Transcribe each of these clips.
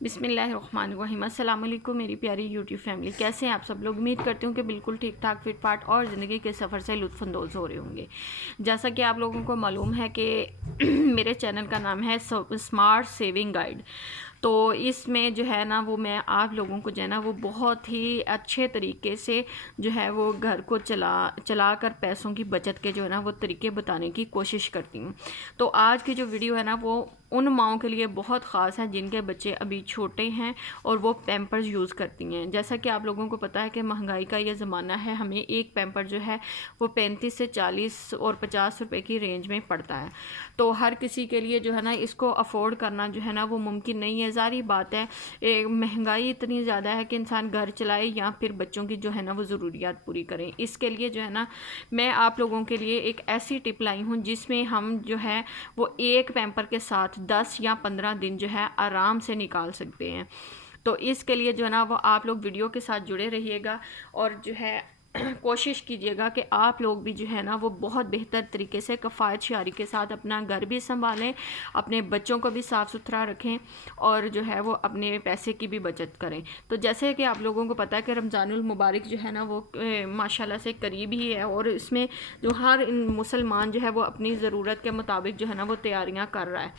बिस्मिल्लाहिर्रहमानिर्रहीम। अस्सलाम वालेकुम मेरी प्यारी यूट्यूब फैमिली, कैसे हैं आप सब लोग। उम्मीद करती हूँ कि बिल्कुल ठीक ठाक फिट फाट और ज़िंदगी के सफ़र से लुत्फ़अंदोज़ हो रहे होंगे। जैसा कि आप लोगों को मालूम है कि मेरे चैनल का नाम है स्मार्ट सेविंग गाइड। तो इसमें जो है ना वो मैं आप लोगों को जो है ना वो बहुत ही अच्छे तरीके से जो है वो घर को चला कर पैसों की बचत के जो है ना वो तरीके बताने की कोशिश करती हूँ। तो आज की जो वीडियो है ना वो उन माओं के लिए बहुत ख़ास है जिनके बच्चे अभी छोटे हैं और वो पैम्पर्स यूज़ करती हैं। जैसा कि आप लोगों को पता है कि महंगाई का ये ज़माना है, हमें एक पैम्पर जो है वो 35 से 40 और 50 रुपए की रेंज में पड़ता है। तो हर किसी के लिए जो है ना इसको अफोर्ड करना जो है ना वो मुमकिन नहीं है। ज़ाहिर बात है महंगाई इतनी ज़्यादा है कि इंसान घर चलाए या फिर बच्चों की जो है ना वो ज़रूरियात पूरी करें। इसके लिए जो है ना मैं आप लोगों के लिए एक ऐसी टिप लाई हूँ जिसमें हम जो है वो एक पैम्पर के साथ 10 या 15 दिन जो है आराम से निकाल सकते हैं। तो इसके लिए जो है ना वो आप लोग वीडियो के साथ जुड़े रहिएगा और जो है कोशिश कीजिएगा कि आप लोग भी जो है ना वो बहुत बेहतर तरीके से कफ़ायत शारी के साथ अपना घर भी संभालें, अपने बच्चों को भी साफ़ सुथरा रखें और जो है वो अपने पैसे की भी बचत करें। तो जैसे कि आप लोगों को पता है कि रमज़ानुल मुबारक जो है ना वो माशाल्लाह से करीब ही है और इसमें जो हर मुसलमान जो है वो अपनी ज़रूरत के मुताबिक जो है ना वो तैयारियाँ कर रहा है।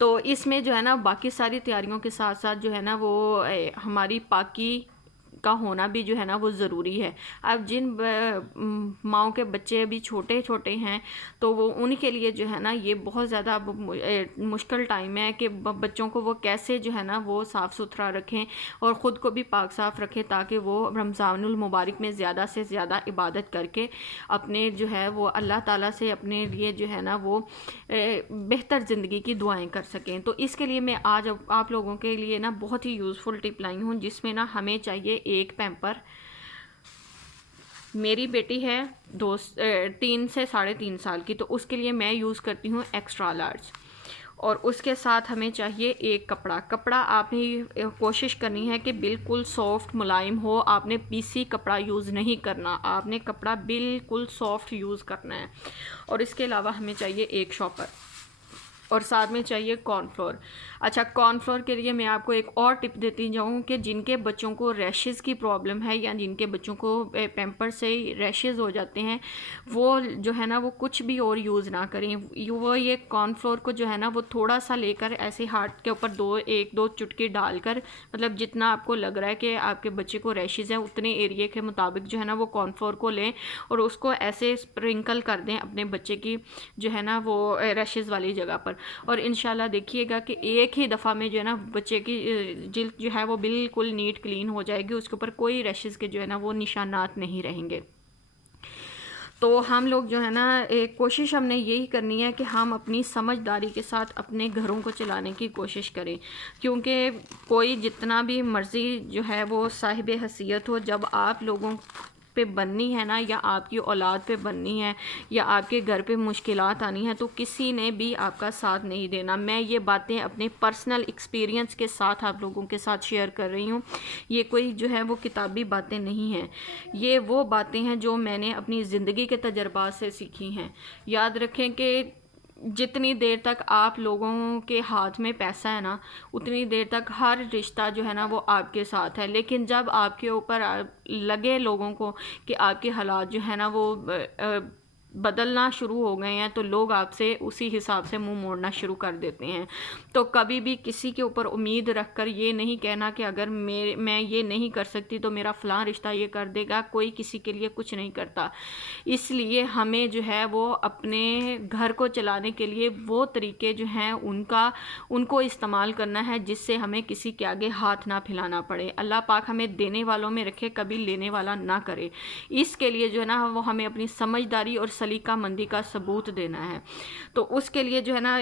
तो इसमें जो है ना बाकी सारी तैयारियों के साथ साथ जो है ना वो हमारी पाकी का होना भी जो है ना वो ज़रूरी है। अब जिन माओं के बच्चे अभी छोटे छोटे हैं तो वो उनके लिए जो है ना ये बहुत ज़्यादा मुश्किल टाइम है कि बच्चों को वो कैसे जो है ना वो साफ़ सुथरा रखें और ख़ुद को भी पाक साफ़ रखें ताकि वो रमज़ानुल मुबारक में ज़्यादा से ज़्यादा इबादत करके अपने जो है वो अल्लाह ताला से अपने लिए जो है ना वो बेहतर ज़िंदगी की दुआएं कर सकें। तो इसके लिए मैं आज आप लोगों के लिए ना बहुत ही यूज़फुल टिप लाई हूँ जिसमें ना हमें चाहिए एक पैम्पर। मेरी बेटी है 3 से 3.5 साल की, तो उसके लिए मैं यूज़ करती हूँ एक्स्ट्रा लार्ज। और उसके साथ हमें चाहिए एक कपड़ा आपने कोशिश करनी है कि बिल्कुल सॉफ्ट मुलायम हो। आपने पीसी कपड़ा यूज़ नहीं करना, आपने कपड़ा बिल्कुल सॉफ्ट यूज़ करना है। और इसके अलावा हमें चाहिए एक शॉपर और साथ में चाहिए कॉर्नफ्लोर। अच्छा, कॉर्नफ्लोर के लिए मैं आपको एक और टिप देती जाऊँ कि जिनके बच्चों को रैशेज़ की प्रॉब्लम है या जिनके बच्चों को पैम्पर से रैशेज़ हो जाते हैं वो जो है ना वो कुछ भी और यूज़ ना करें। वो ये कॉर्नफ्लोर को जो है ना वो थोड़ा सा लेकर ऐसे हाथ के ऊपर 1-2 चुटकी डालकर, मतलब जितना आपको लग रहा है कि आपके बच्चे को रैशेज़ हैं उतने एरिए के मुताबिक जो है ना वो कॉर्नफ्लोर को लें और उसको ऐसे स्प्रिंकल कर दें अपने बच्चे की जो है ना वो रैशेज़ वाली जगह पर। और इंशाल्लाह देखिएगा कि एक ही दफ़ा में जो है ना बच्चे की जिल्द जो है वो बिल्कुल नीट क्लीन हो जाएगी, उसके ऊपर कोई रैशेज़ के जो है ना वो निशानात नहीं रहेंगे। तो हम लोग जो है ना एक कोशिश हमने यही करनी है कि हम अपनी समझदारी के साथ अपने घरों को चलाने की कोशिश करें, क्योंकि कोई जितना भी मर्ज़ी जो है वो साहिब हैसियत हो, जब आप लोगों पे बननी है ना या आपकी औलाद पे बननी है या आपके घर पे मुश्किलात आनी है तो किसी ने भी आपका साथ नहीं देना। मैं ये बातें अपने पर्सनल एक्सपीरियंस के साथ आप लोगों के साथ शेयर कर रही हूँ। ये कोई जो है वो किताबी बातें नहीं हैं, ये वो बातें हैं जो मैंने अपनी ज़िंदगी के तजर्बात से सीखी हैं। याद रखें कि जितनी देर तक आप लोगों के हाथ में पैसा है ना उतनी देर तक हर रिश्ता जो है ना वो आपके साथ है, लेकिन जब आपके ऊपर लगे लोगों को कि आपके हालात जो है ना वो बदलना शुरू हो गए हैं तो लोग आपसे उसी हिसाब से मुंह मोड़ना शुरू कर देते हैं। तो कभी भी किसी के ऊपर उम्मीद रखकर ये नहीं कहना कि अगर मैं ये नहीं कर सकती तो मेरा फ़लाँ रिश्ता ये कर देगा। कोई किसी के लिए कुछ नहीं करता। इसलिए हमें जो है वो अपने घर को चलाने के लिए वो तरीके जो हैं उनको इस्तेमाल करना है जिससे हमें किसी के आगे हाथ ना फैलाना पड़े। अल्लाह पाक हमें देने वालों में रखे, कभी लेने वाला ना करे। इसके लिए जो है ना वो हमें अपनी समझदारी और सलीका मंदी का सबूत देना है। तो उसके लिए जो है ना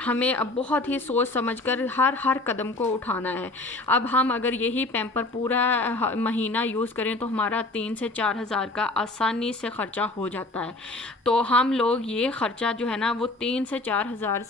हमें अब बहुत ही सोच समझकर हर कदम को उठाना है। अब हम अगर यही पैम्पर पूरा महीना यूज़ करें तो हमारा 3 से 4 हज़ार का आसानी से ख़र्चा हो जाता है। तो हम लोग ये ख़र्चा जो है ना वो 3 से 4 हज़ार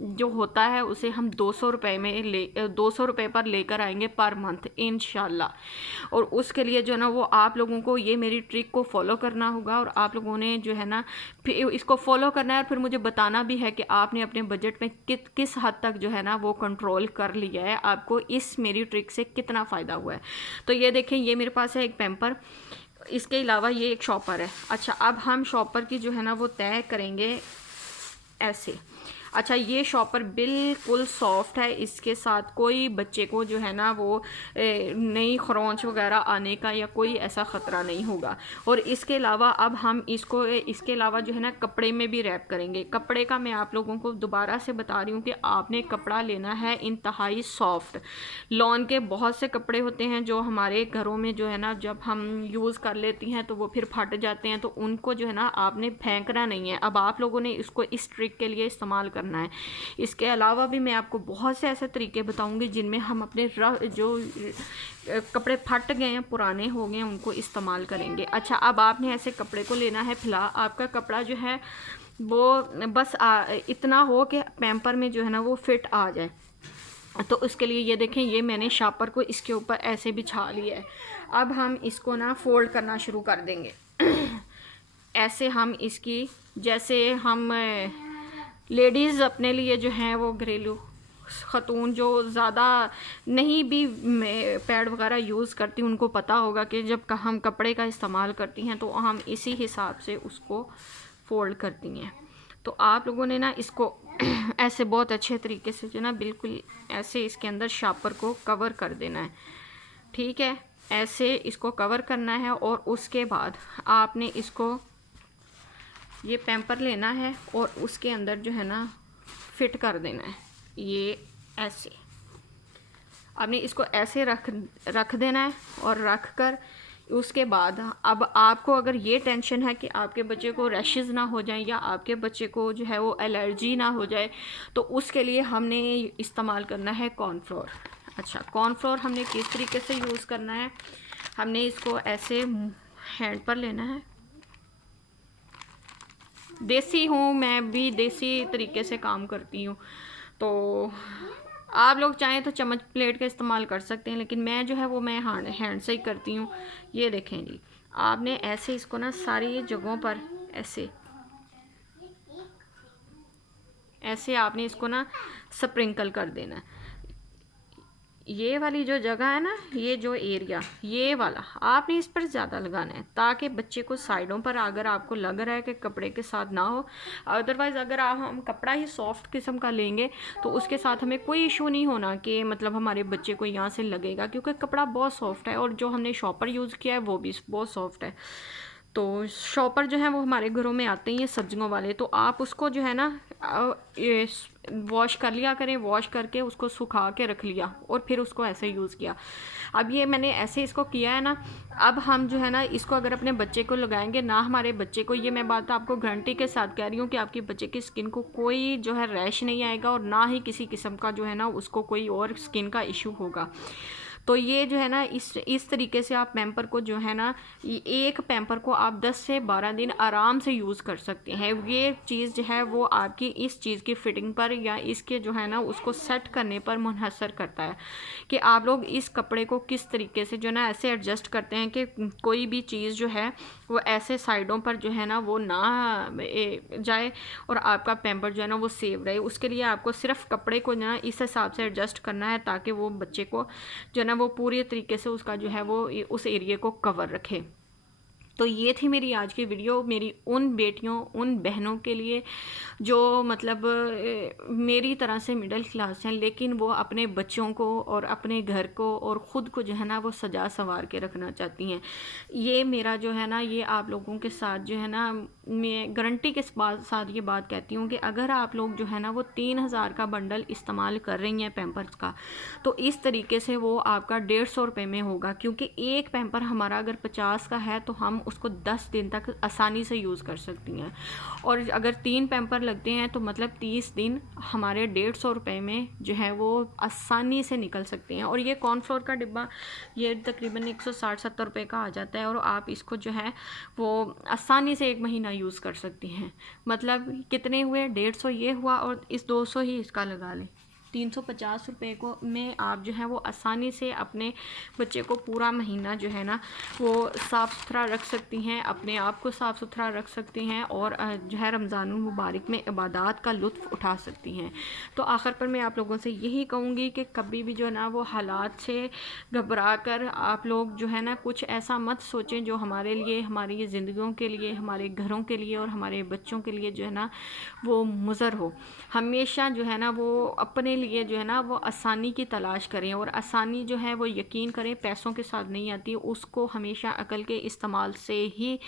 जो होता है उसे हम 200 रुपये में 200 रुपये पर लेकर आएंगे पर मंथ इंशाल्लाह। और उसके लिए जो है ना वो आप लोगों को ये मेरी ट्रिक को फॉलो करना होगा, और आप लोगों ने जो है ना फिर इसको फॉलो करना है, और फिर मुझे बताना भी है कि आपने अपने बजट में किस हद तक जो है ना वो कंट्रोल कर लिया है, आपको इस मेरी ट्रिक से कितना फ़ायदा हुआ है। तो ये देखें, ये मेरे पास है एक पैम्पर, इसके अलावा ये एक शॉपर है। अच्छा, अब हम शॉपर की जो है ना वो तय करेंगे ऐसे। अच्छा, ये शॉपर बिल्कुल सॉफ्ट है, इसके साथ कोई बच्चे को जो है ना वो नई खरोंच वगैरह आने का या कोई ऐसा ख़तरा नहीं होगा। और इसके अलावा अब हम इसको इसके अलावा जो है ना कपड़े में भी रैप करेंगे। कपड़े का मैं आप लोगों को दोबारा से बता रही हूँ कि आपने कपड़ा लेना है इंतहाई सॉफ्ट। लॉन के बहुत से कपड़े होते हैं जो हमारे घरों में जो है ना जब हम यूज़ कर लेती हैं तो वो फिर फट जाते हैं, तो उनको जो है ना आपने फेंकना नहीं है। अब आप लोगों ने इसको इस ट्रिक के लिए इस्तेमाल करना है। इसके अलावा भी मैं आपको बहुत से ऐसे तरीके बताऊंगी जिनमें हम अपने जो कपड़े फट गए हैं, पुराने हो गए हैं, उनको इस्तेमाल करेंगे। अच्छा, अब आपने ऐसे कपड़े को लेना है, फिलहाल आपका कपड़ा जो है वो बस इतना हो कि पैम्पर में जो है ना वो फिट आ जाए। तो उसके लिए ये देखें, ये मैंने शापर को इसके ऊपर ऐसे बिछा लिया है। अब हम इसको ना फोल्ड करना शुरू कर देंगे। ऐसे हम इसकी, जैसे हम लेडीज़ अपने लिए जो हैं वो घरेलू ख़तून जो ज़्यादा नहीं भी पैड वगैरह यूज़ करती, उनको पता होगा कि जब हम कपड़े का इस्तेमाल करती हैं तो हम इसी हिसाब से उसको फोल्ड करती हैं। तो आप लोगों ने ना इसको ऐसे बहुत अच्छे तरीके से जो ना बिल्कुल ऐसे इसके अंदर शापर को कवर कर देना है। ठीक है, ऐसे इसको कवर करना है, और उसके बाद आपने इसको ये पैम्पर लेना है और उसके अंदर जो है ना फिट कर देना है। ये ऐसे आपने इसको ऐसे रख देना है, और रख कर उसके बाद अब आपको अगर ये टेंशन है कि आपके बच्चे को रैशेस ना हो जाएं या आपके बच्चे को जो है वो एलर्जी ना हो जाए, तो उसके लिए हमने इस्तेमाल करना है कॉर्नफ्लोर। अच्छा, कॉर्नफ्लोर हमने किस तरीके से यूज़ करना है, हमने इसको ऐसे हैंड पर लेना है। देसी हूँ मैं भी, देसी तरीके से काम करती हूँ, तो आप लोग चाहें तो चम्मच प्लेट का इस्तेमाल कर सकते हैं, लेकिन मैं जो है वो मैं हैंड से ही करती हूँ। ये देखें जी, आपने ऐसे इसको ना सारी जगहों पर ऐसे आपने इसको ना स्प्रिंकल कर देना है। ये वाली जो जगह है ना, ये जो एरिया, ये वाला आपने इस पर ज़्यादा लगाना है, ताकि बच्चे को साइडों पर अगर आपको लग रहा है कि कपड़े के साथ ना हो। अदरवाइज़ अगर हम कपड़ा ही सॉफ्ट किस्म का लेंगे तो उसके साथ हमें कोई इशू नहीं होना कि मतलब हमारे बच्चे को यहाँ से लगेगा, क्योंकि कपड़ा बहुत सॉफ्ट है, और जो हमने शॉपर यूज़ किया है वो भी बहुत सॉफ्ट है। तो शॉपर जो है वो हमारे घरों में आते ही हैं सब्जियों वाले, तो आप उसको जो है ना वॉश कर लिया करें, वॉश करके उसको सुखा के रख लिया और फिर उसको ऐसे यूज़ किया। अब ये मैंने ऐसे इसको किया है ना, अब हम जो है ना इसको अगर अपने बच्चे को लगाएंगे ना, हमारे बच्चे को, ये मैं बात आपको गारंटी के साथ कह रही हूँ कि आपके बच्चे की स्किन को कोई जो है रैश नहीं आएगा, और ना ही किसी किस्म का जो है ना उसको कोई और स्किन का इशू होगा। तो ये जो है ना इस तरीके से आप पैम्पर को जो है ना, एक पैम्पर को आप 10 से 12 दिन आराम से यूज़ कर सकते हैं। ये चीज़ जो है वो आपकी इस चीज़ की फिटिंग पर या इसके जो है ना उसको सेट करने पर मुनहसर करता है कि आप लोग इस कपड़े को किस तरीके से जो है ना ऐसे एडजस्ट करते हैं कि कोई भी चीज़ जो है वो ऐसे साइडों पर जो है ना वो ना जाए और आपका पैम्पर जो है ना वो सेव रहे। उसके लिए आपको सिर्फ कपड़े को ना इस हिसाब से एडजस्ट करना है ताकि वो बच्चे को जो है ना वो पूरी तरीके से उसका जो है वो उस एरिया को कवर रखे। तो ये थी मेरी आज की वीडियो, मेरी उन बेटियों, उन बहनों के लिए जो मतलब मेरी तरह से मिडिल क्लास हैं, लेकिन वो अपने बच्चों को और अपने घर को और ख़ुद को जो है ना वो सजा संवार के रखना चाहती हैं। ये मेरा जो है ना ये आप लोगों के साथ जो है ना मैं गारंटी के साथ ये बात कहती हूँ कि अगर आप लोग जो है ना वो 3000 का बंडल इस्तेमाल कर रही हैं पैम्पर्स का, तो इस तरीके से वो आपका 150 रुपये में होगा, क्योंकि एक पैम्पर हमारा अगर 50 का है तो हम उसको 10 दिन तक आसानी से यूज़ कर सकती हैं, और अगर 3 पैम्पर लगते हैं तो मतलब 30 दिन हमारे 150 रुपये में जो है वो आसानी से निकल सकते हैं। और ये कॉर्नफ्लोर का डिब्बा ये तकरीबन 160-70 रुपये का आ जाता है, और आप इसको जो है वो आसानी से 1 महीना यूज़ कर सकती हैं। मतलब कितने हुए, 150 ये हुआ और इस 200 ही इसका लगा लें, 350 रुपये को में आप जो है वो आसानी से अपने बच्चे को पूरा महीना जो है ना वो साफ़ सुथरा रख सकती हैं, अपने आप को साफ़ सुथरा रख सकती हैं और जो है रमज़ानुल मुबारक में इबादत का लुत्फ़ उठा सकती हैं। तो आखिर पर मैं आप लोगों से यही कहूँगी कि कभी भी जो है ना वो हालात से घबरा कर आप लोग जो है ना कुछ ऐसा मत सोचें जो हमारे लिए, हमारी ज़िंदगियों के लिए, हमारे घरों के लिए और हमारे बच्चों के लिए जो है ना वो मुज़र हो। हमेशा जो है ना वो अपने लिए जो है ना वो आसानी की तलाश करें, और आसानी जो है वो यकीन करें पैसों के साथ नहीं आती, उसको हमेशा अकल के इस्तेमाल से ही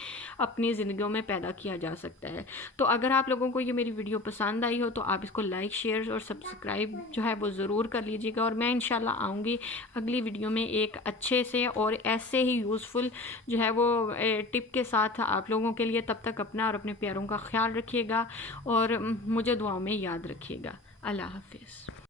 अपनी ज़िंदगियों में पैदा किया जा सकता है। तो अगर आप लोगों को ये मेरी वीडियो पसंद आई हो तो आप इसको लाइक, शेयर और सब्सक्राइब जो है वो ज़रूर कर लीजिएगा, और मैं इंशाल्लाह आऊँगी अगली वीडियो में एक अच्छे से और ऐसे ही यूज़फुल जो है वो टिप के साथ आप लोगों के लिए। तब तक अपना और अपने प्यारों का ख्याल रखिएगा और मुझे दुआओं में याद रखिएगा। अल्लाह हाफ़िज़।